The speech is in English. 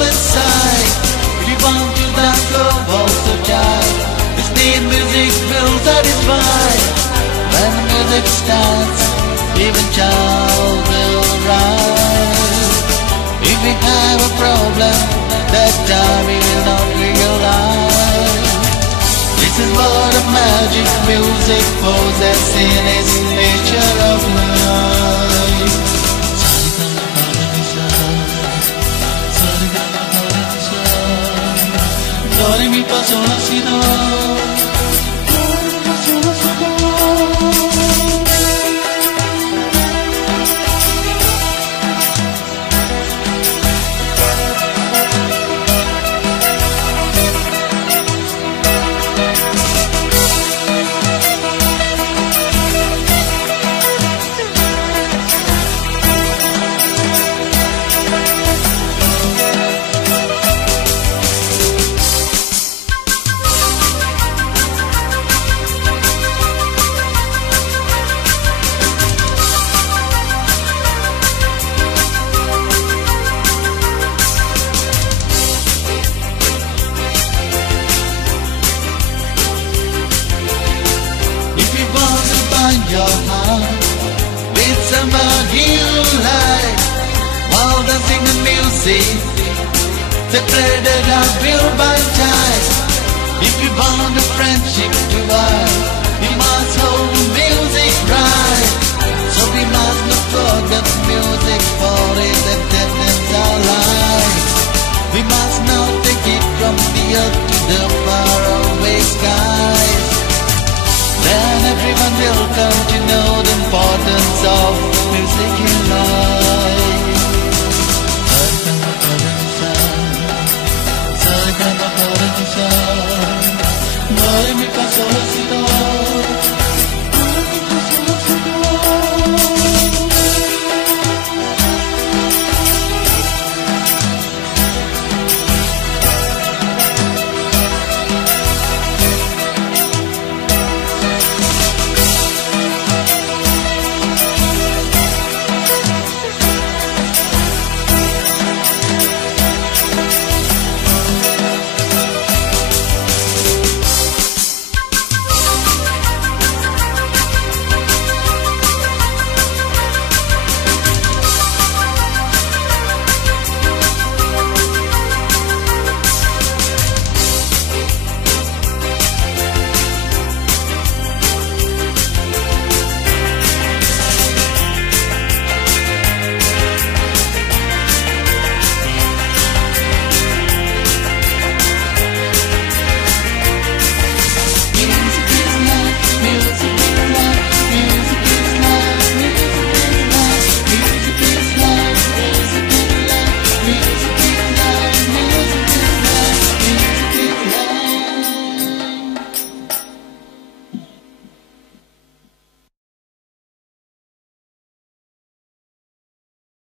soul inside. If you want to dance, go also jive. This need music will satisfy. When the music starts, even child will rise. If we have a problem, that time we will not realize. This is what a magic music possessing its nature of life. Do re mi fa sol la si do. Your heart with somebody you like, while dancing the music, separated our will by ties. If you bound a friendship to us, we must hold music right. So we must not forget music, for it attends our life.